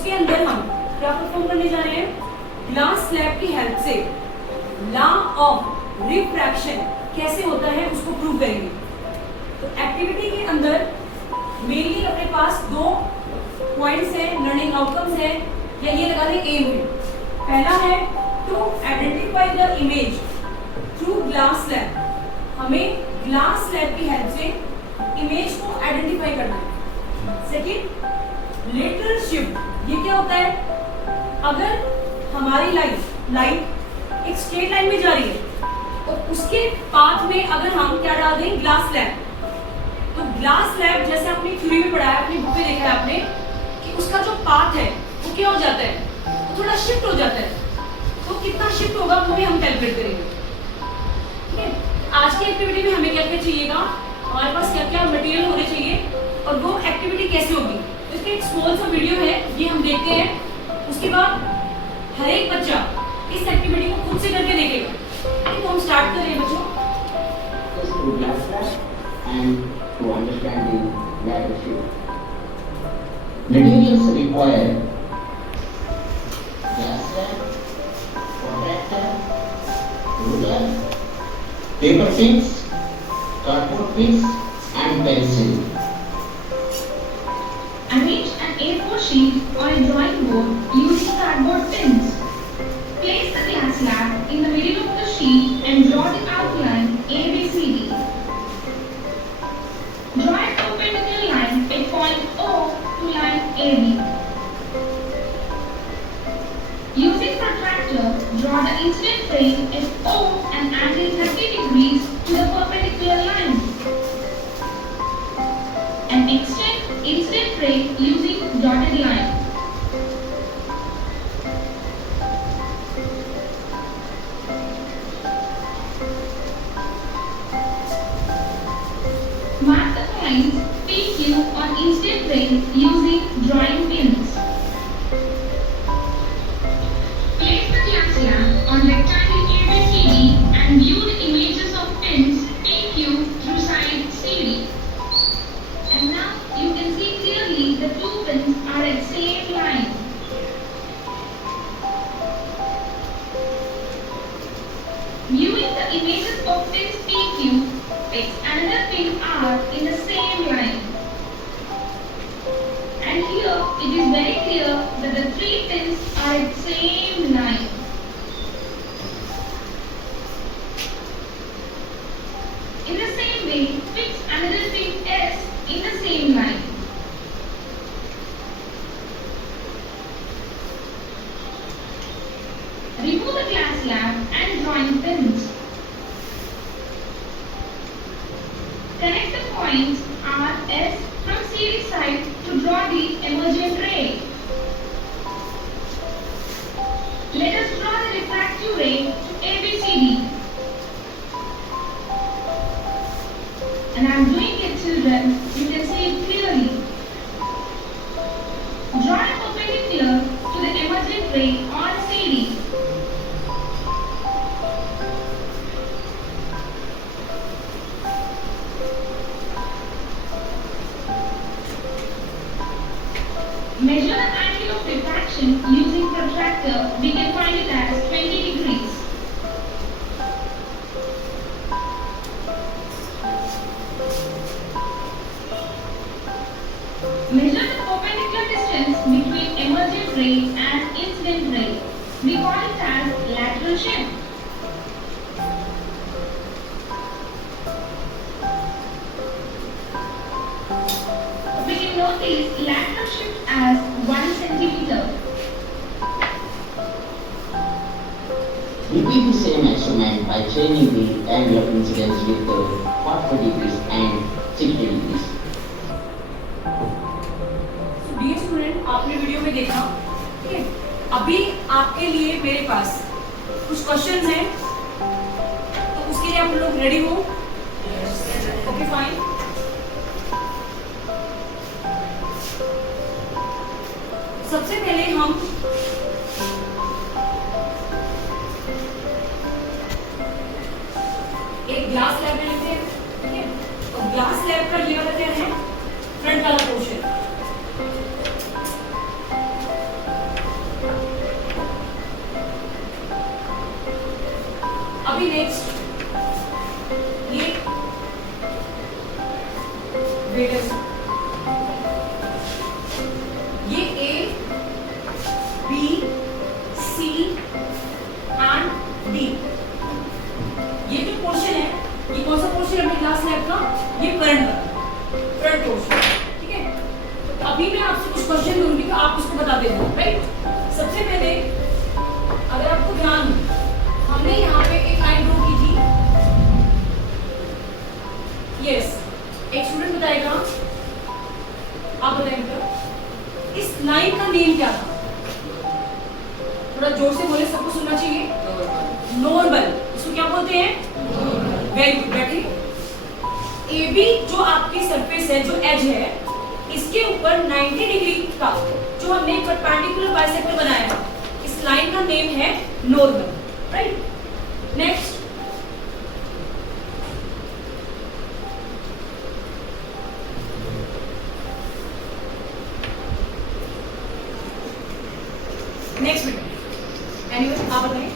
उसके अंदर हम क्या परफॉर्म करने जा रहे हैं, ग्लास स्लैब की हेल्प से लॉ ऑफ रिफ्रैक्शन कैसे होता है उसको प्रूव करेंगे। तो एक्टिविटी के अंदर मेनली अपने पास दो पॉइंट्स है, लर्निंग आउटकम्स है, या ये लगा दें एम है। पहला है to identify the image through glass slab, हमें ग्लास स्लैब की हेल्प से इमेज को आइडेंटिफाई करना है। सेकंड लेटरल शिफ्ट, ये क्या होता है, अगर हमारी लाइट एक स्ट्रेट लाइन में जा रही है और उसके पाथ में अगर हम क्या डाल दें, ग्लास स्लैब, तो ग्लास स्लैब जैसे आपने थ्योरी में पढ़ा है, अपनी बुक में देखा है आपने कि उसका जो पाथ है वो क्या हो जाता है, वो थोड़ा शिफ्ट हो जाता है। तो कितना शिफ्ट होगा वो भी हम कैलकुलेट करेंगे। ठीक है, आज की एक्टिविटी में हमें क्या क्या चाहिएगा, हमारे पास क्या क्या मटेरियल होने चाहिए और वो एक्टिविटी कैसे होगी। तो इसका एक स्मॉल सा वीडियो है, ये हम देखते हैं। उसके बाद हर एक बच्चा इस एक्टिविटी को खुद से करके देखेगा। तो हम स्टार्ट कर रहे हैं बच्चों। To understand the ladder shift. Materials required: glass slab, protractor, ruler, paper pins, cardboard pins, and pencil. Arrange an A4 sheet or a drawing board using cardboard pins. Place the glass slab in the middle of the sheet and draw the outline ABCD. Draw a perpendicular line at point O to line AB. Using protractor, draw the incident ray at O and angle 30 degrees to the perpendicular line. And extend incident ray using dotted line. Mark the points PQ on incident ray using drawing pins. Place the glass slab on rectangle ABCD and view the images of pins PQ through side CD. And now you can see clearly the two pins are at same line. Viewing the images of pins PQ, fix another pin R in the same line. And here it is very clear that the three pins are at same line. In the same way, fix another pin S in the same line. Remove the glass slab and drawing pins. Connect the points R, S from CD side to draw the emergent ray. Let us draw the refractive ray to ABCD. And I am doing it, children. You can see it clearly. Draw a perpendicular to the emergent ray on CD. Measure the angle of refraction using protractor. We can find it as 20 degrees. Measure the perpendicular distance between emergent ray and incident ray. We call it as lateral shift. We can notice lateral shift as 1 centimeter. Repeat the same experiment by changing the angle of incidence with 40 degrees and 60 degrees. Dear student, आपने video में देखा, ठीक है। अभी आपके लिए मेरे पास कुछ क्वेश्चंस हैं, तो उसके लिए आप लोग रेडी हो? Okay fine. सबसे पहले हम एक ग्लास स्लैब में लेते हैं, ठीक है। और ग्लास स्लैब का ये वाला क्या है, फ्रंट वाला पोर्शन। अभी नेक्स्ट ये वेटर, ये A B C and D, ये जो पोर्शन है ये कौन सा पोर्शन है अपने क्लास लैब का? ये फ्रंट पोर्शन, ठीक है। तो अभी मैं आपसे कुछ क्वेश्चन दूंगी तो आप उसको बता देना, राइट। सबसे पहले अगर आपको ध्यान हो, हमने यहाँ पे एक लाइन ड्रॉ की थी, यस, एक स्टूडेंट बताएगा, आप बताएंगे इस लाइन का नेम क्या था? थोड़ा जोर से बोले, सबको सुनना चाहिए। नॉर्मल, इसको क्या बोलते हैं? वेरी गुड, बैठिए। ए बी जो आपकी सरफेस है, जो एज है, इसके ऊपर 90 डिग्री का जो हमने परपेंडिकुलर बाइसेक्टर बनाया है, इस लाइन का नेम है normal, right. Next, next minute, anyway आप बताइए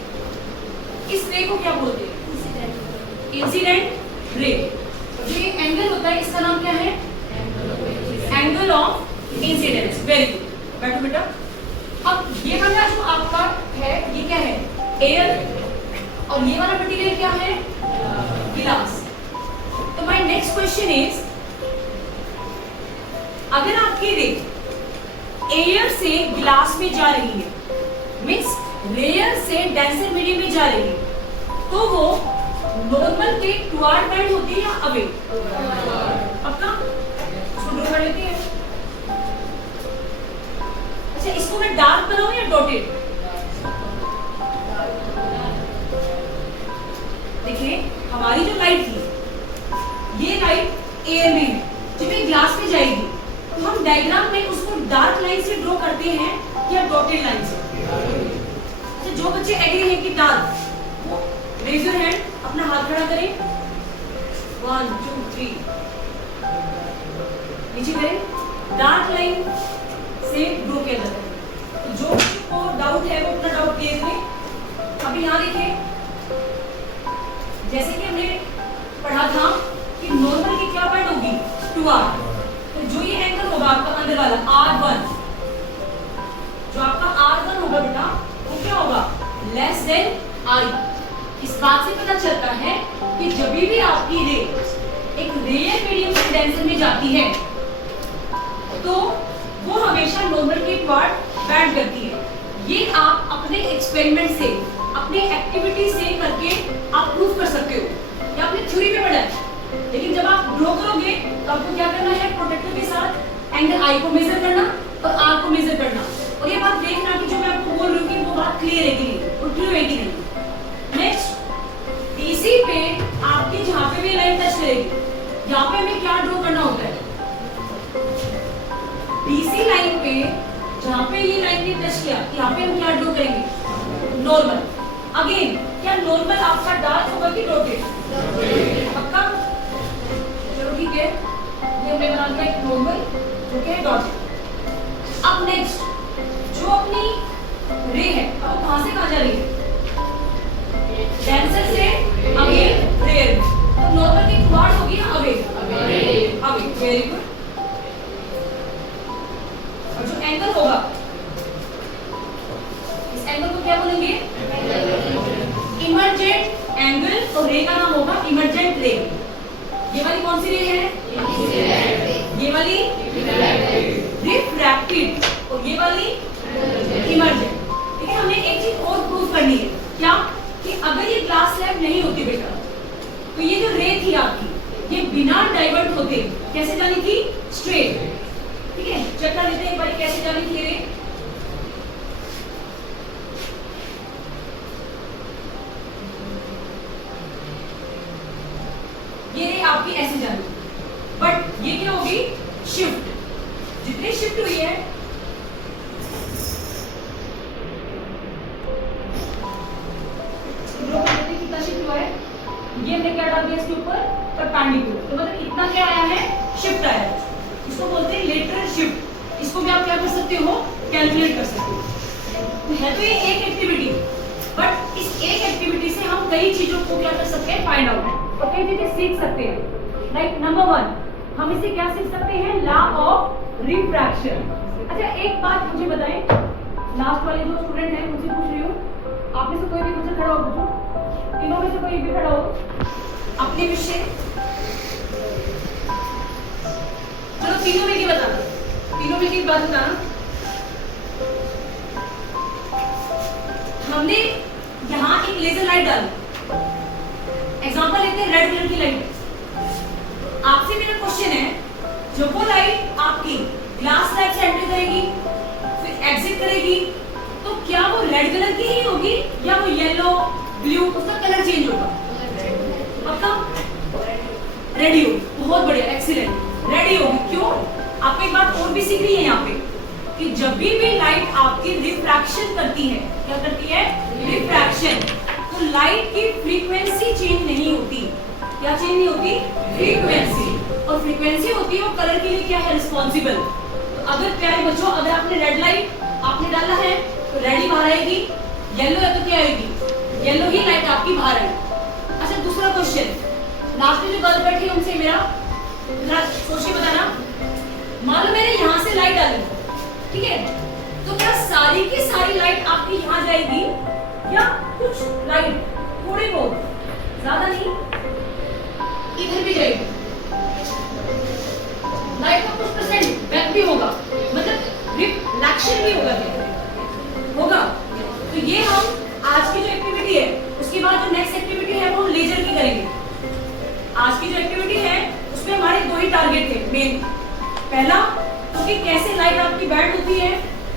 इस रे को क्या बोलते हैं? Incident ray. जो ये एंगल होता है इसका नाम क्या है? Angle of incidence. Very good, बैठो बेटा। अब ये वाला जो आपका है ये क्या है? एयर, और ये वाला मटेरियल क्या है? ग्लास। तो माय नेक्स्ट क्वेश्चन इज, अगर आपकी रे एयर से ग्लास में जा रही है, मीन्स लेयर से डेंसर मीडियम में जा रही है, तो वो नॉर्मल के टुवर्ड बैंड होती है या अवे? पक्का? इसको ड्रॉ कर लेते हैं। अच्छा, इसको मैं डार्क बनाऊं या डॉटेड? देखिए, हमारी जो लाइट थी, ये लाइट एयर में है, जब ये ग्लास में जाएगी तो हम डायग्राम में उसको डार्क लाइन से ड्रॉ करते हैं या डॉटेड लाइन से? अच्छा, जो बच्चे एग्री हैं कि डार्क, वो रेज योर हैंड, अपना हाथ खड़ा करें, 1 2 3, नीचे करें, डार्क लाइन से ड्रॉ किया जाता है। तो जो को डाउट है वो अपना डाउट क्लियर करें। अभी यहाँ देखिए, जैसे कि हमने पढ़ा था कि नॉर्मल की क्या पॉइंट होगी? 2r। तो जो ये एंगल होगा आपका अंदर वाला r1, जो आपका r1 होगा बेटा, वो क्या होगा? Less than i। इस बात से पता चलता है कि जब भी आपकी रे एक रेयर मीडियम से डेंसर में जाती है तो वो हमेशा नॉर्मल के टुवर्ड बैंड करती है। ये आप अपने एक्सपेरिमेंट से, अपने एक्टिविटी से करके आप प्रूव कर सकते हो, या आपने थ्योरी में पढ़ा है। लेकिन जब आप ड्रॉ करोगे तो आपको क्या करना है? प्रोटेक्टर के साथ एंगल आई को मेजर करना और आर को मेजर करना, और ये बात देखना कि जो मैं आपको बोल रही हूँ कि वो बात क्लियर है कि नहीं, और ट्रू है कि नहीं। नेक्स्ट, इसी पे आपकी जहाँ पे भी लाइन टच करेगी, यहाँ पे हमें क्या ड्रॉ करना होता है? बीसी लाइन पे जहाँ पे ये लाइन ने टच किया, यहाँ पे हम क्या ड्रॉ करेंगे? नॉर्मल। अगेन, क्या नॉर्मल आपका डार्क होगा कि डॉटेड? पक्का? चलो ठीक है, ये हमने बना दिया एक नॉर्मल, जो कि है डॉटेड। अब नेक्स्ट, जो अपनी रे है वो कहाँ से कहाँ जा रही है? डेंसर से अवे रेयर। तो नॉर्मल की टुवर्ड होगी या अवे? अवे। Very good. और जो एंगल होगा, इस एंगल को क्या बोलेंगे? Emergent angle. और रे का नाम होगा इमर्जेंट रे। ये वाली कौन सी रे है? ये वाली रिफ्रैक्टेड, और ये वाली इमर्जेंट। ठीक है, हमें एक चीज और प्रूव करनी है, क्या? कि अगर ये ग्लास स्लैब नहीं होती बेटा, तो ये जो रे थी आपकी, ये बिना डाइवर्ट होते कैसे जानी थी? स्ट्रेट। ठीक है, चेक कर लेते हैं एक बार कैसे जानी थी रे। ये रे आपकी ऐसे जानी, बट ये क्या होगी? शिफ्ट। जितनी शिफ्ट हुई है, कितना शिफ्ट हुआ है? ये हमने क्या डाल दिया इसके ऊपर? परपेंडिकुलर। तो मतलब इतना क्या आया है? शिफ्ट आया है। इसको बोलते हैं लेटरल शिफ्ट। इसको भी आप क्या कर सकते हो? कैलकुलेट कर सकते हो। तो है तो ये एक एक्टिविटी, बट इस एक एक्टिविटी से हम कई चीजों को क्या कर सकते हैं, फाइंड आउट और कई चीजें सीख सकते हैं। लाइक नंबर 1 हम इसे क्या सीख सकते हैं, लॉ ऑफ रिफ्रैक्शन। अच्छा एक बात मुझे बताएं, लास्ट वाले जो स्टूडेंट हैं उनसे पूछ रही हूँ, आप में से कोई भी मुझसे खड़ा हो, पूछो तीनों में से कोई भी खड़ा हो अपने विषय, चलो तीनों में की बताना, तीनों में की बात बताना। हमने यहाँ एक लेजर लाइट डाली, एग्जांपल लेते हैं रेड कलर की लाइट। आपसे मेरा क्वेश्चन है, जब वो लाइट आपकी ग्लास स्लैब से एंटर करेगी फिर एग्जिट करेगी, तो क्या वो रेड कलर की ही होगी या वो येलो ब्लू, उसका कलर चेंज होगा? पक्का रेडी होगी, बहुत बढ़िया, एक्सीलेंट, रेडी होगी। क्यों? आपको एक बात और भी सीख रही है यहाँ पे कि जब भी लाइट आपकी रिफ्रैक्शन करती है, क्या करती है, रिफ्रैक्शन, तो लाइट की फ्रीक्वेंसी चेंज नहीं होती। क्या चेंज नहीं होती? फ्रीक्वेंसी। और फ्रीक्वेंसी होती है वो कलर के लिए क्या है, रिस्पॉन्सिबल। तो अगर प्यारे बच्चों, अगर आपने रेड लाइट आपने डाला है तो रेड ही बाहर आएगी, येलो है तो क्या आएगी, येलो ही लाइट आपकी बाहर आएगी। अच्छा दूसरा क्वेश्चन, लास्ट में जो गर्ल बैठी है उनसे मेरा सोच के बताना, मान लो मैंने यहाँ से लाइट डाली, ठीक है, तो क्या सारी की सारी लाइट आपकी यहाँ जाएगी या कुछ लाइट थोड़ी बहुत, ज्यादा नहीं, इधर भी जाएगी, लाइट का कुछ परसेंट बैक भी होगा, मतलब रिफ्लेक्शन भी होगा। तो ये हम आज की जो एक्टिविटी है उसके बाद जो नेक्स्ट एक्टिविटी है वो हम लेजर की करेंगे। आज की जो एक्टिविटी है उसमें हमारे 2 ही टारगेट थे मेन। पहला तो कि कैसे लाइट आपकी बैंड होती है,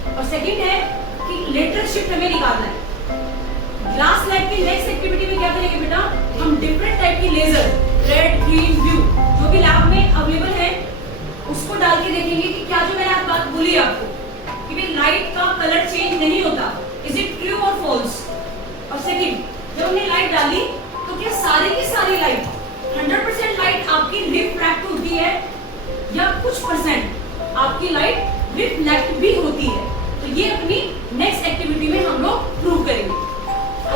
और सेकंड है कि लेटरल शिफ्ट हमें निकालना है। ग्लास लाइट की नेक्स्ट एक्टिविटी में क्या करेंगे बेटा, हम डिफरेंट टाइप की लेजर, रेड ग्रीन ब्लू, जो भी लैब में अवेलेबल है उसको डाल के देखेंगे कि क्या जो मैंने आज बात बोली आपको कि भाई लाइट का कलर चेंज नहीं होता, इज इट ट्रू और फॉल्स। और सेकंड, जब हमने लाइट डाली तो क्या सारी की सारी लाइट 100% लाइट आपकी रिफ्रैक्ट होती है या कुछ परसेंट आपकी लाइट रिफ्लेक्ट भी होती है। तो ये अपनी नेक्स्ट एक्टिविटी में हम लोग प्रूव करेंगे।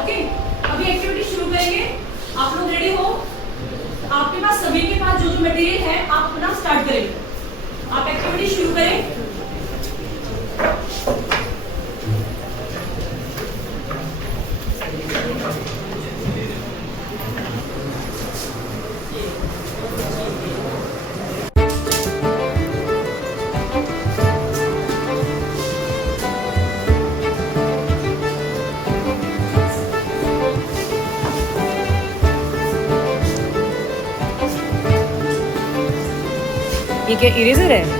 ओके, अभी एक्टिविटी शुरू करेंगे, आप लोग रेडी हो? आपके पास सभी के पास जो जो मटेरियल है आप अपना स्टार्ट करेंगे, आप एक्टिविटी शुरू करें। ये क्या इरेजर है?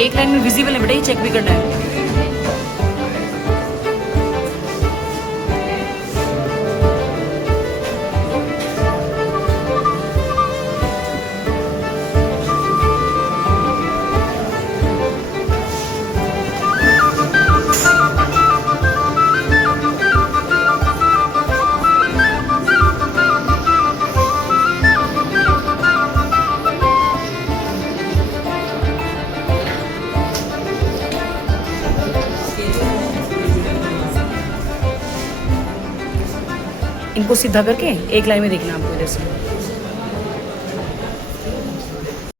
एक लाइन में विजिबल है बेटा, ये चेक भी करना है। इनको सीधा करके एक लाइन में देखना आपको इधर से।